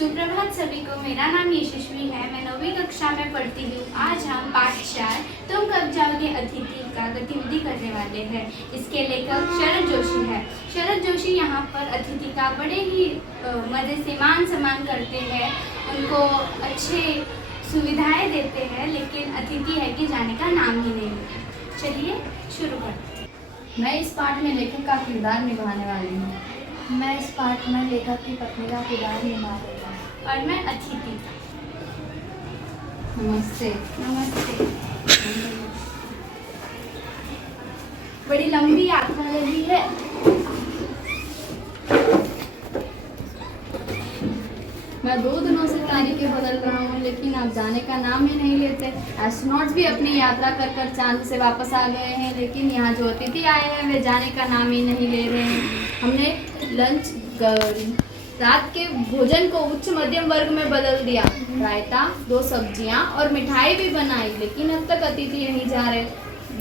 सुप्रभात सभी को। मेरा नाम यशस्वी है। मैं 9वीं कक्षा में पढ़ती हूँ। आज हम पाठ 4 तुम कब जाओगे अतिथि का गतिविधि करने वाले हैं। इसके लेखक शरद जोशी है। शरद जोशी यहाँ पर अतिथि का बड़े ही मज़े से मान सम्मान करते हैं, उनको अच्छे सुविधाएं देते हैं, लेकिन अतिथि है कि जाने का नाम ही नहीं लेते। चलिए शुरू करते हैं। मैं इस पाठ में लेखक का किरदार निभाने वाली हूँ। मैं इस पाठ में लेखक की पत्नी का किरदार निभा रही हूँ। और मैं अतिथि। नमस्ते। नमस्ते। बड़ी लंबी यात्रा लगी है। मैं 2 दिनों से तारीखें बदल रहा हूँ, लेकिन आप जाने का नाम ही नहीं लेते। एस्ट्रोनॉट्स भी अपनी यात्रा कर कर चांद से वापस आ गए हैं, लेकिन यहाँ जो अतिथि आए हैं वे जाने का नाम ही नहीं ले रहे हैं। हमने रात के भोजन को उच्च मध्यम वर्ग में बदल दिया। रायता, 2 सब्जियाँ और मिठाई भी बनाई, लेकिन अब तक अतिथि नहीं जा रहे।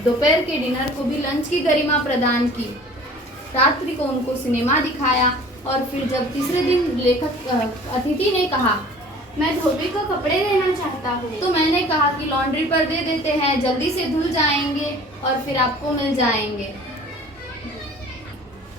दोपहर के डिनर को भी लंच की गरिमा प्रदान की। रात्रि को उनको सिनेमा दिखाया और फिर जब तीसरे दिन लेखक अतिथि ने कहा, मैं धोबी को कपड़े देना चाहता हूँ, तो मैंने कहा कि लॉन्ड्री पर दे देते हैं, जल्दी से धुल जाएंगे और फिर आपको मिल जाएंगे।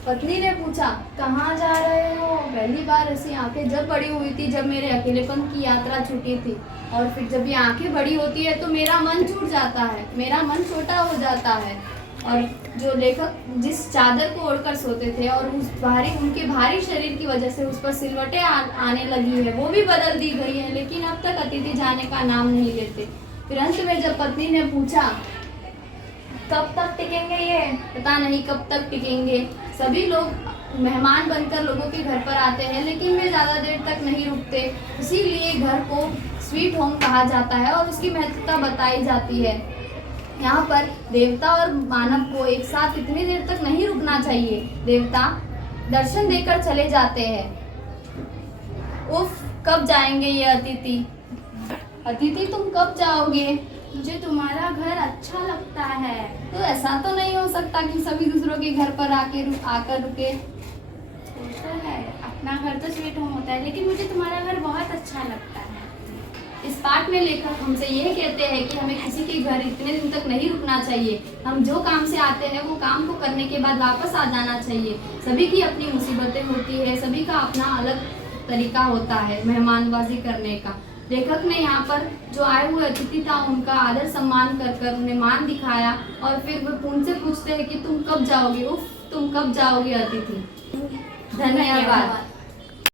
पत्नी ने पूछा, कहाँ जा रहे हो? पहली बार ऐसी आंखें जब बड़ी हुई थी जब मेरे अकेलेपन की यात्रा छूटी थी, और फिर जब ये आंखें बड़ी होती है तो मेरा मन छूट जाता है, मेरा मन छोटा हो जाता है। और जो लेखक जिस चादर को ओढ़कर सोते थे और उनके भारी शरीर की वजह से उस पर सिलवटें आने लगी है, वो भी बदल दी गई है, लेकिन अब तक अतिथि जाने का नाम नहीं लेते। फिर अंत में जब पत्नी ने पूछा, कब तक टिकेंगे ये? पता नहीं कब तक टिकेंगे। सभी लोग मेहमान बनकर लोगों के घर पर आते हैं, लेकिन वे ज़्यादा देर तक नहीं रुकते। इसीलिए घर को स्वीट होम कहा जाता है और उसकी महत्वता बताई जाती है। यहाँ पर देवता और मानव को एक साथ इतनी देर तक नहीं रुकना चाहिए। देवता दर्शन देकर चले जाते हैं। उफ, कब जाएंगे ये अतिथि? अतिथि, तुम कब जाओगे? मुझे तुम्हारा घर अच्छा लगता है। तो ऐसा तो नहीं हो सकता कि सभी दूसरों के घर पर आकर रुके। तो है, अपना घर तो स्वीट होम होता है, लेकिन मुझे तुम्हारा घर बहुत अच्छा लगता है। इस पाठ में लेखक हमसे यह कहते हैं कि हमें किसी के घर इतने दिन तक नहीं रुकना चाहिए। हम जो काम से आते हैं वो काम को करने के बाद वापस आ जाना चाहिए। सभी की अपनी मुसीबतें होती है, सभी का अपना अलग तरीका होता है मेहमानबाजी करने का। लेखक ने यहाँ पर जो आए हुए अतिथि था उनका आदर सम्मान कर कर उन्हें मान दिखाया, और फिर वो उनसे पूछते हैं कि तुम कब जाओगे? उफ, तुम कब जाओगे अतिथि? धन्यवाद।